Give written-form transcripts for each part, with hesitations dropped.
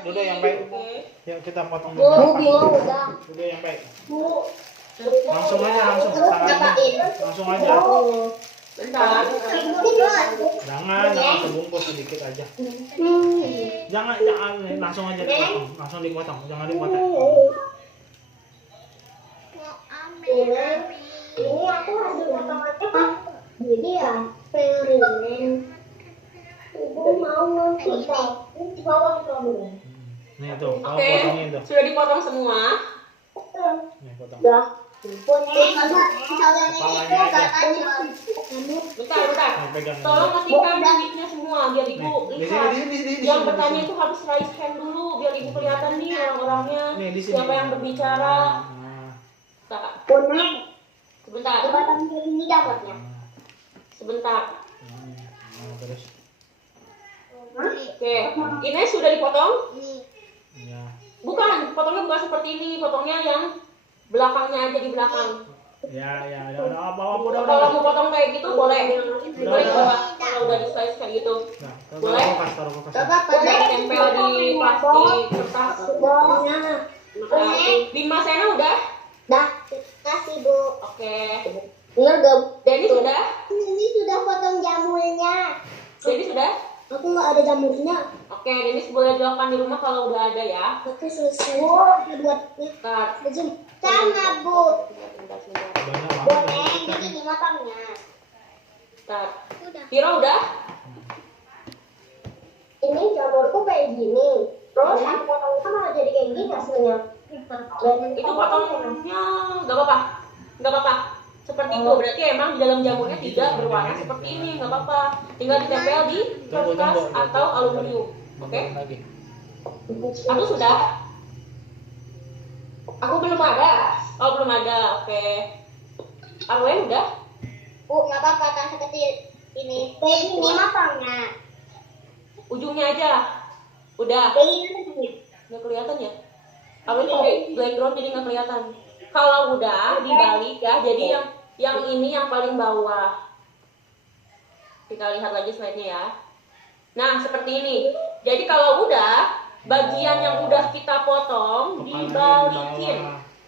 Duduk yang baik. Yuk kita potong Bu, dulu. bingung udah. Duduk yang baik. Bu, Langsung aja, langsung tangannya. Langsung aja. Bentar. Jangan sebungkus sedikit aja. Jangan langsung aja dipotong. Langsung dipotong, jangan dipotong. Ini aku hasil potongannya jadi ya eksperimen. Ibu mau ngasih di bawah kamu. Nih tuh, kamu Oke, potongin tuh. sudah dipotong semua. Nih potong. Udah. Misalnya itu gak aja. Bentar. Nih pegang. Tolong matikan mic-nya semua biar ibu Di lihat. sini. Yang bertanya itu harus raise hand dulu biar ibu kelihatan nih orang-orangnya. Nih di sini. Siapa yang berbicara? Nah, Bentar. Bonek. Sebentar. Batang ini dapatnya. Sebentar. nah, terus. Oke, ini sudah dipotong? Ya. Bukan, potongnya bukan seperti ini, potongnya yang belakangnya aja di belakang. Ya, udah bawa udah. Kalau mau potong kayak gitu boleh. Boleh bawa kalau udah di size kayak gitu. Nah, Boleh? taruh kulkas. Boleh tempel di plastik kertas. Nah, di Mas Ena udah? Dah, kasih Bu. Oke. Bener gak? Denny sudah? Ini sudah potong jamurnya. Denny sudah? Aku nggak ada jamurnya. Oke, Dennis boleh dilakukan di rumah kalau udah ada ya. Aku selesai. Buatnya. Bentar. Sama Bu. Bentar. Banyak Boleh, banget. jadi dimotongnya. Bentar. Udah. Tiro udah? Ini jamurku kayak gini. Terus aku potongnya malah jadi kayak gini hasilnya. Itu potongnya nggak apa-apa. Nggak apa-apa. Seperti itu, berarti emang di dalam jamurnya tidak berwarna seperti ini, nggak apa-apa. Tinggal ditempel di kertas atau aluminium. Oke? Lagi. Aku sudah. Aku belum ada. Oh, belum ada. Oke. Arwen udah? Bu, nggak apa-apa kan seperti ini. Kayak gini matangnya. Ujungnya aja. Udah. Kayak gini. Nggak kelihatan ya? Arwen pakai background jadi nggak kelihatan. Kalau udah dibalik ya, jadi yang ini yang paling bawah. Kita lihat lagi slide-nya ya. Nah, seperti ini. Jadi kalau udah, bagian yang udah kita potong dibalikin.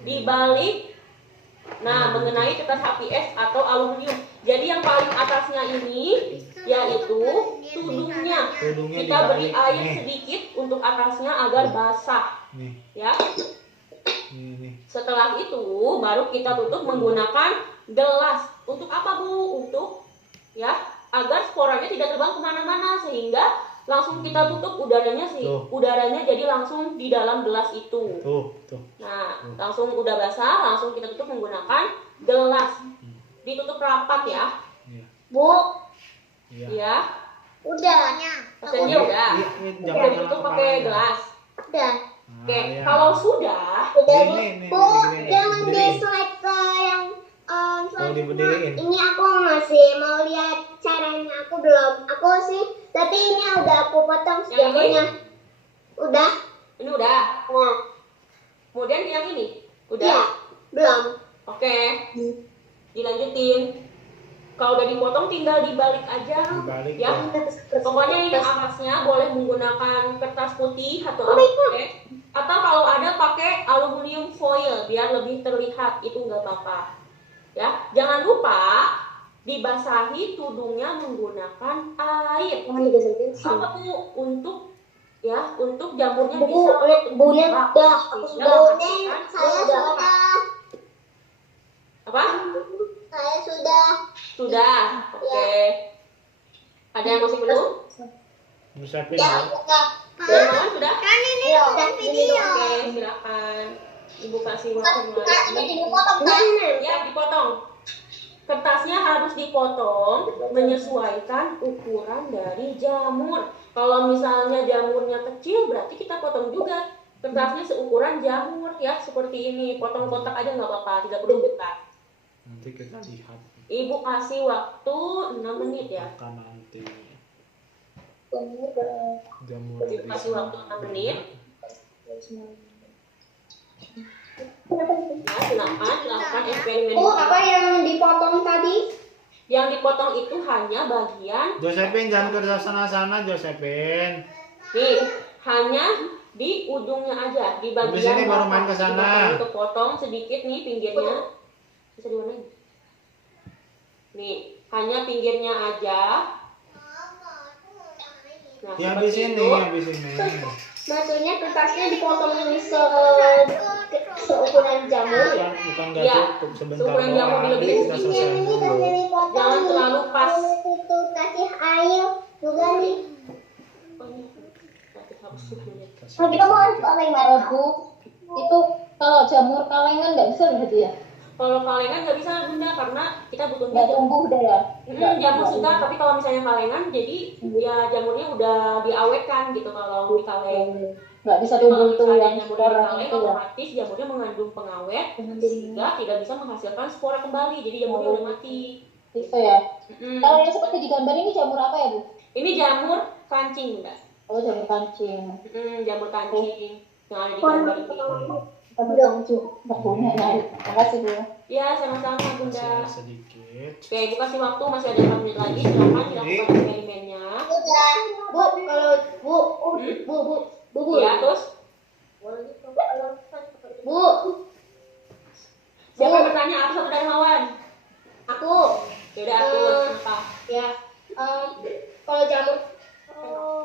Dibalik. Nah, mengenai kertas HPS atau aluminium. Jadi yang paling atasnya ini yaitu tudungnya. Kita beri air sedikit untuk atasnya agar basah. Nih. Ya. Nih. Setelah itu baru kita tutup menggunakan gelas. Untuk apa Bu? Untuk ya agar sporanya tidak terbang kemana-mana sehingga langsung kita tutup udaranya udaranya jadi langsung di dalam gelas itu. Tuh. Nah, langsung udah basah, langsung kita tutup menggunakan gelas. Ditutup rapat ya. Iya. Bu, Iya. Ya. udah. Pastinya udah. Udah ditutup pakai gelas. Udah. Oke, kalau sudah Udah. Nih, Bu, jangan di slide ke yang Mau diberdiriin. ini aku masih mau lihat caranya, aku belum. Aku sih, tapi ini udah aku potong Yang ini? jamurnya. Udah. ini udah. Nah, Kemudian yang ini udah. iya, belum. Oke. Dilanjutin. Kalau udah dipotong tinggal dibalik aja. Dibalik Ya. Pokoknya ini atasnya boleh menggunakan kertas putih atau APS, atau kalau ada pakai aluminium foil biar lebih terlihat, itu nggak apa-apa. Ya, jangan lupa dibasahi tudungnya menggunakan air. Apa Bu? Untuk jamurnya bisa Bunya udah. Saya sudah. apa? Saya sudah. Sudah. Oke. Ada yang masih belum? Ngucapin Ya, ya. udah. Belum sudah? Kan ini udah video. Oke, silakan. Ibu kasih waktu Ini dipotong. Ya, dipotong. Kertasnya harus dipotong menyesuaikan ukuran dari jamur. Kalau misalnya jamurnya kecil, berarti kita potong juga. Kertasnya seukuran jamur ya, seperti ini. Potong kotak aja nggak apa-apa, tidak perlu besar. Nanti kita lihat. Ibu kasih waktu 6 menit ya. Akan nanti Udah. jamur Ibu kasih waktu 6 menit. Ya, silakan dilakukan eksperimen. Apa yang dipotong tadi? Yang dipotong itu hanya bagian Josephine jangan ke sana-sana Josephine. nih, hanya di ujungnya aja, di Habis bagian ini baru bawah. main ke sana. Dipotong, kepotong sedikit nih pinggirnya. Bisa diwarnain. Nih, hanya pinggirnya aja. Nah, Ya seperti habis ini, itu. habis ini. Maksudnya kertasnya dipotong seukuran jamur ya? Bukan nggak Ya, cukup sebentar seukuran jamur doang. lebih Kita sedikit. selesai dulu. Jangan terlalu pas. Itu kasih air juga nih. Oh, ini. Tapi harus suhunya. Kalau kita mau kaleng bareng. Bu, itu kalau jamur kalengan nggak bisa berarti ya? Kalau kalengan nggak bisa bunda karena kita butuh Nggak tumbuh deh ya? jamur suka, tapi kalau misalnya kalengan jadi ya jamurnya udah diawetkan gitu kalau di kaleng. Nggak bisa Kalau tumbuh tuh misalnya yang jamurnya di spora kaleng itu ya? otomatis jamurnya mengandung pengawet sehingga tidak bisa menghasilkan spora kembali, jadi jamurnya udah mati. Bisa ya? Mm-mm. Kalau yang seperti di gambar ini jamur apa ya Bu? Ini jamur kancing bunda. Oh jamur kancing. Jamur kancing yang ada di gambar ini. Jamur kancing. Nggak punya ya? Makasih Bu. Ya sama-sama Masih bunda. ada sedikit. Oke, ibu kasih waktu masih ada 4 menit lagi, silakan dilakukan eksperimennya. Udah, Bu, kalau Bu, Ya, terus Bu, siapa yang bertanya? Aku satu dari Mawan. aku, Yaudah aku apa? ya, kalau jamur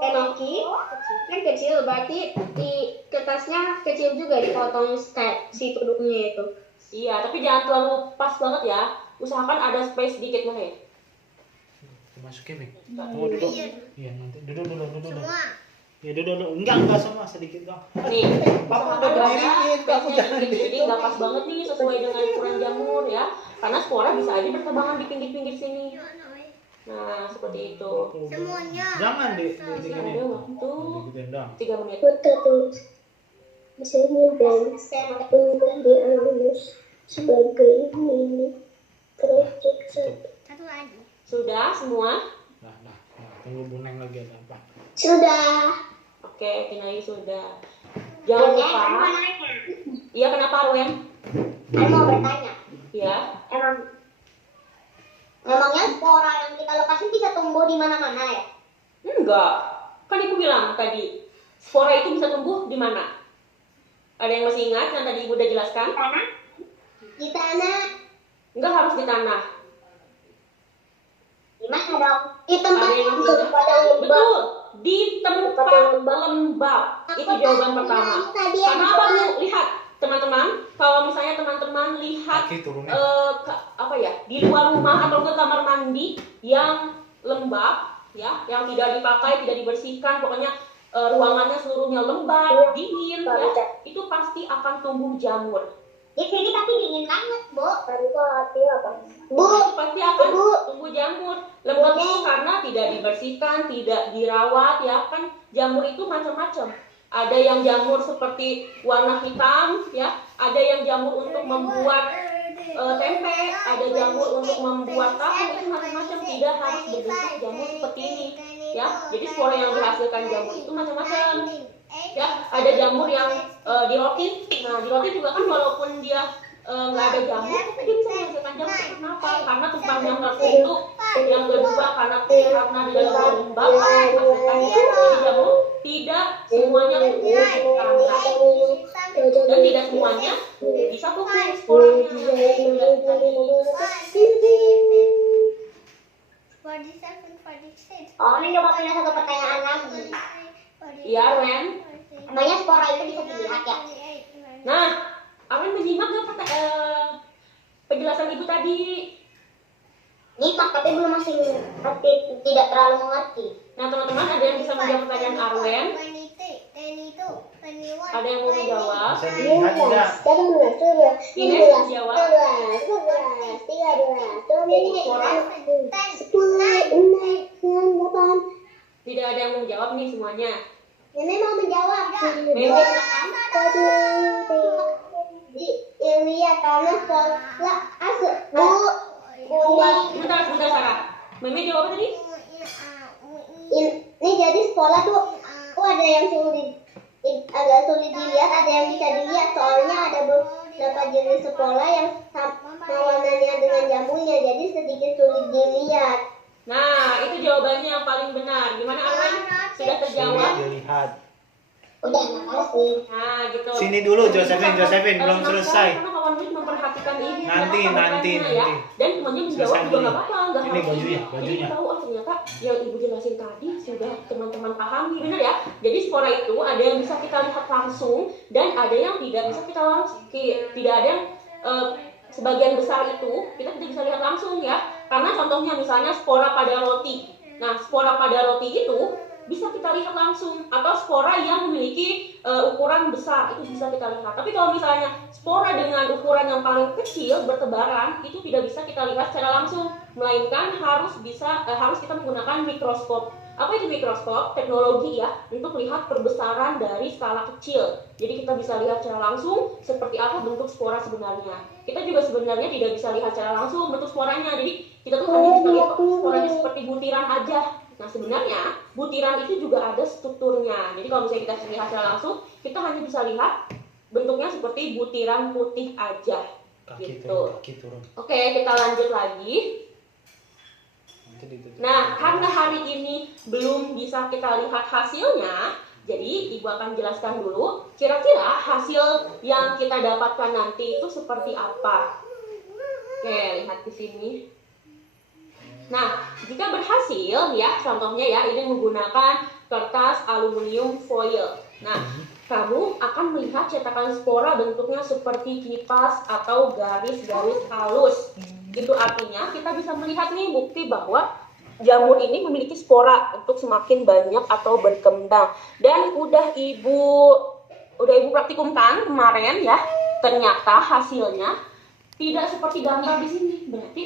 enoki kan kecil, berarti di kertasnya kecil juga dipotong kayak si tudungnya itu. Iya, tapi jangan terlalu pas banget ya. Usahakan ada space dikit mana ya? Masukin nih. Tunggu duduk. Iya nanti duduk. Ya duduk. Enggak semua sedikit dong. Nih, Papa usahakan udah ada berdiriin, kamu space-nya jangan dikit. Jadi nggak pas banget nih sesuai dengan ukuran jamur ya. Karena spora bisa aja berterbangan di pinggir-pinggir sini. Nah, seperti itu. Jangan di Masih gini. ada waktu Digituin dong. 3 menit. Foto tuh misalnya dan unggahan di anus sebagai mini project satu. Sudah semua? Nah, tunggu Bu Neng lagi ada apa? Sudah. Oke, Kinai sudah. Jangan lupa. Iya, kenapa Arwen? Saya mau bertanya, Iya. memangnya spora yang kita lepasin bisa tumbuh di mana-mana ya? Enggak. Kan ibu bilang tadi, spora itu bisa tumbuh di mana? Ada yang masih ingat yang tadi ibu udah jelaskan? Di tanah. Enggak harus di tanah. Di mana dong? Di tempat Ada yang yang sudah? pada lembab. Betul, di tempat lembab. Itu jawaban pertama. Karena apa Bu? Lihat, teman-teman, kalau misalnya teman-teman lihat Kaki turunin. apa ya, di luar rumah atau ke kamar mandi yang lembab, ya, yang tidak dipakai, tidak dibersihkan, pokoknya ruangannya seluruhnya lembab, dingin, ya, itu pasti akan tumbuh jamur. Di sini tapi dingin banget, Bu. Tadi kok hati apa? Bu, Itu pasti akan tumbuh jamur. Lembab itu karena tidak dibersihkan, tidak dirawat, ya kan. Jamur itu macam-macam. Ada yang jamur seperti warna hitam, ya. Ada yang jamur untuk membuat tempe, ada jamur untuk membuat tahu, itu macam-macam. Tidak harus berbentuk jamur seperti ini, ya. Jadi spora yang dihasilkan jamur itu macam-macam. Ya, ada jamur yang dirotin. Nah, dirotin juga kan walaupun dia nggak ada jamur, tapi dia bisa menghasilkan jamur. Kenapa? Karena tumpangnya tertutup. Yang kedua, karena di dalam lembab menghasilkan jamur. Jadi jamur tidak semuanya tumbuh di tanah. Dan tidak semuanya bisa tumbuh sporanya. Oh, ini coba punya satu pertanyaan lagi. Iya, Ren. Emangnya spora itu bisa dilihat ya? Nah, Awen menyimak nggak penjelasan ibu tadi? Nyimak, tapi belum masih tidak terlalu mengerti. Nah, teman-teman ada yang bisa menjawab pertanyaan Arwen? Ada yang mau menjawab? Bisa dilihat tidak? 11, 12, Ines 13, menjawab? 10, 9, 8. Tidak ada yang mau menjawab nih semuanya. Nenek mau menjawab. Memi, silakan. Lihat karena sekolah asuk. Bu, Sebentar, Sarah. Memi jawab apa tadi? ini jadi sekolah tuh ada yang sulit, agak sulit dilihat, ada yang bisa dilihat. Soalnya ada beberapa jenis sekolah yang sama warnanya dengan jamurnya, jadi sedikit sulit dilihat. Nah, itu jawabannya yang paling benar. Gimana Arwen? Sudah terjawab? Sulit dilihat. Udah, makasih. Nah, gitu. Sini dulu, Josephine, Jadi, Josephine, belum senang selesai. sekali Karena kawan murid memperhatikan ini. Nanti, ternyata nanti. ya. Dan temannya menjawab Selesai juga dulu. nggak apa-apa, nggak Ini harus bajunya, Jadi bajunya. tahu, oh ternyata yang ibu jelasin tadi sudah teman-teman pahami, benar ya? Jadi spora itu ada yang bisa kita lihat langsung dan ada yang tidak bisa kita langsung. Tidak ada yang sebagian besar itu kita tidak bisa lihat langsung ya. Karena contohnya misalnya spora pada roti. Nah, spora pada roti itu bisa kita lihat langsung, atau spora yang memiliki ukuran besar itu bisa kita lihat. Tapi kalau misalnya spora dengan ukuran yang paling kecil bertebaran itu tidak bisa kita lihat secara langsung, melainkan harus kita menggunakan mikroskop. Apa itu mikroskop? Teknologi ya, untuk lihat perbesaran dari skala kecil. Jadi kita bisa lihat secara langsung seperti apa bentuk spora sebenarnya. Kita juga sebenarnya tidak bisa lihat secara langsung bentuk sporanya. Jadi kita tuh hanya bisa lihat sporanya seperti butiran aja. Nah, sebenarnya butiran itu juga ada strukturnya. Jadi kalau misalnya kita lihat secara langsung, kita hanya bisa lihat bentuknya seperti butiran putih aja. Kaki Gitu. turun. Oke, kita lanjut lagi. Nanti ditutup. Nah, karena hari ini belum bisa kita lihat hasilnya, jadi Ibu akan jelaskan dulu kira-kira hasil yang kita dapatkan nanti itu seperti apa. Oke, lihat di sini. Nah, jika berhasil ya, contohnya ya, ini menggunakan kertas aluminium foil. Nah, kamu akan melihat cetakan spora bentuknya seperti kipas atau garis-garis halus. Itu artinya kita bisa melihat nih bukti bahwa jamur ini memiliki spora untuk semakin banyak atau berkembang. Dan udah ibu praktikumkan kemarin ya, ternyata hasilnya tidak seperti gambar di sini. Berarti